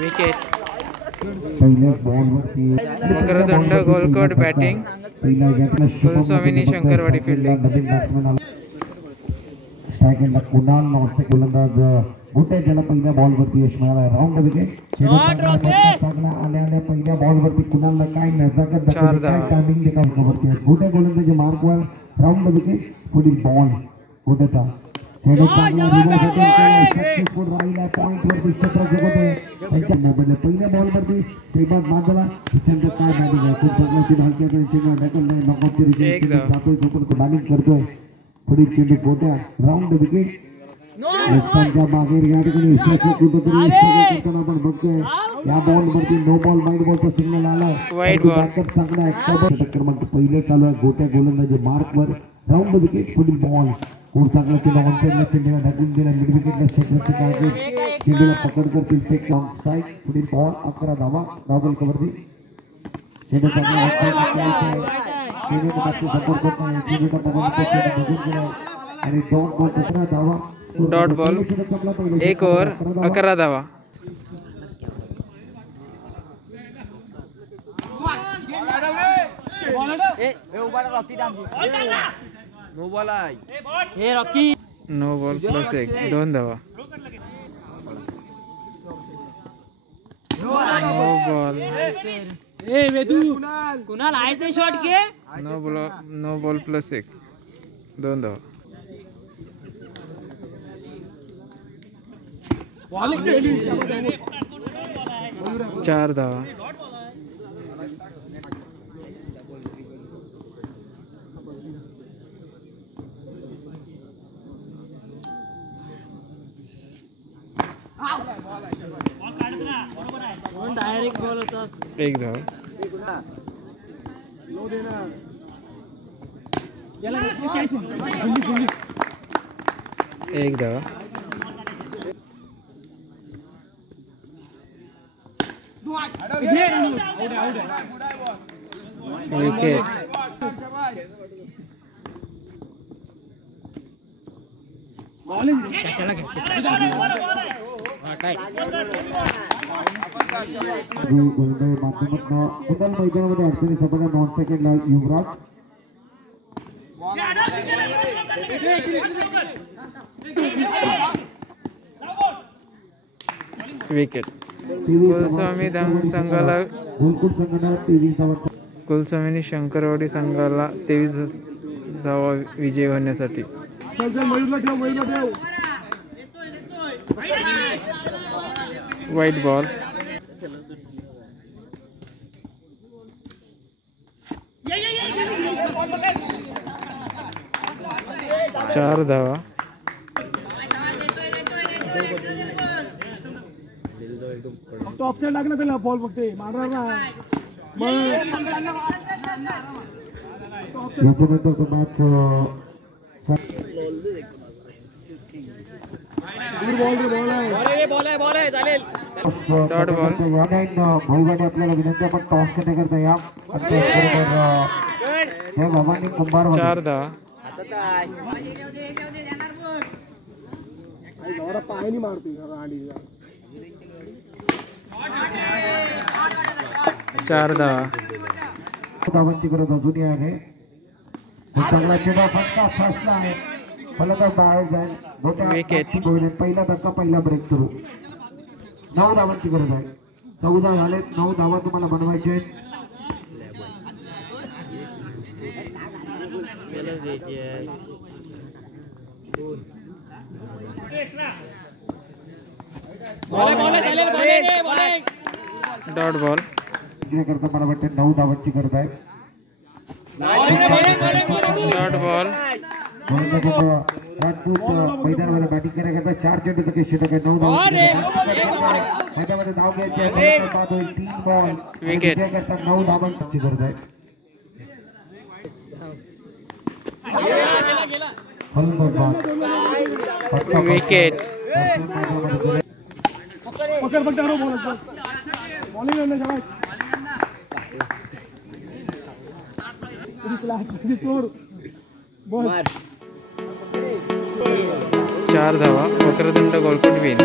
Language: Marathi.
विकेट. मकरदंड गोलकोट batting, Kulswamini Shankarwadi fielding. Kunal north गोलंदाज गोटे ज्याला पहिल्या बॉलवरती यश मिळालं. Round wicket. आल्या पहिल्या बॉलवरती कुणालला काय नजाकत टायमिंग देखावरती गोटे गोलंदाजी मार्कवर राऊंड विकेट. पुढील बॉल गोटेचा सक्सेसफुल राहिला. पॉईंटवरती क्षेत्र जगवते त्यांच्या मोबाईल पहिल्या बॉलवरती श्रीपाद माधवला विचारतो काय बॅटिंग आहे. खूप चांगल्याची भाग्य जातोय सोबत बॅटिंग करतोय. पुढील चेंडू गोट्या. Round wicket. मागे या ठिकाणी कुठेतरी करताना आपण बघतोय या बॉलवरती नो बॉल वाईट बॉलचा सिग्नल आला. बॅकअप चांगला क्रमांक पहिले चालू आहे गोट्या गोलंदाजी मार्कवर. Round wicket. पुढील बॉल खूप चांगला चेंडू वनसाईडला चेंडूला ढकलून दिला. मिड विकेटला क्षेत्राचे टार्गेट चेंडूला पकड करतील चेक स्ट्राईक. पुढील बॉल 11 धावा. डबल कव्हरची चेंडू चांगला आणि डॉट बॉल 15 धावा. डॉट बॉल 1 ओव्हर 11 धावा. नो बॉल प्लस 1 2 धावा. No ball. कुणाल आहे ते शॉट घे. नो बॉल प्लस 1 2 धावा. 4 धावा. डायरेक्ट बॉल होता. 1 धावा. 1 धावा. विकेट. मैदानामध्ये अडचणी सभा नॉन सेकंड युवराज. विकेट. कुलस्वामी संघाला कुलस्वामिनी शंकरवाडी संघाला 23 धावा विजय होण्यासाठी. वाईट बॉल. 4 धावा. ऑप्शन टाकणार त्याला बॉल बघते मारणार ना डॉट बॉल. भाऊगाडी आपल्याला विनंती आपण टॉस करण्याकरता या बाबांनी कुंभार 4 धावा. पायानी मारते 4 धावा. धावांची गरज अजूनही आहे. चांगला चेंडू फटका फसला आहे. फलंदाज बाहेर जाईल. विकेट. पहिला धक्का पहिला ब्रेक सुरू. 9 धावांची गरज आहे. 14 झाले. 9 धावा तुम्हाला बनवायचे. Dot ball. करता मला वाटतं 9 धावांची गरज आहे. Dot ball. राजपूत मैदानामध्ये बॅटिंग करण्याकरता 4 चेंडूचं षटक आहे. 9 मैदानामध्ये धाव घ्यायची आहे. 3 बॉल. विकेट. 9 धावांची गरज आहे. विकेट. बॉलिंग 4 धावा. वक्रतुंड गोलकोट विन.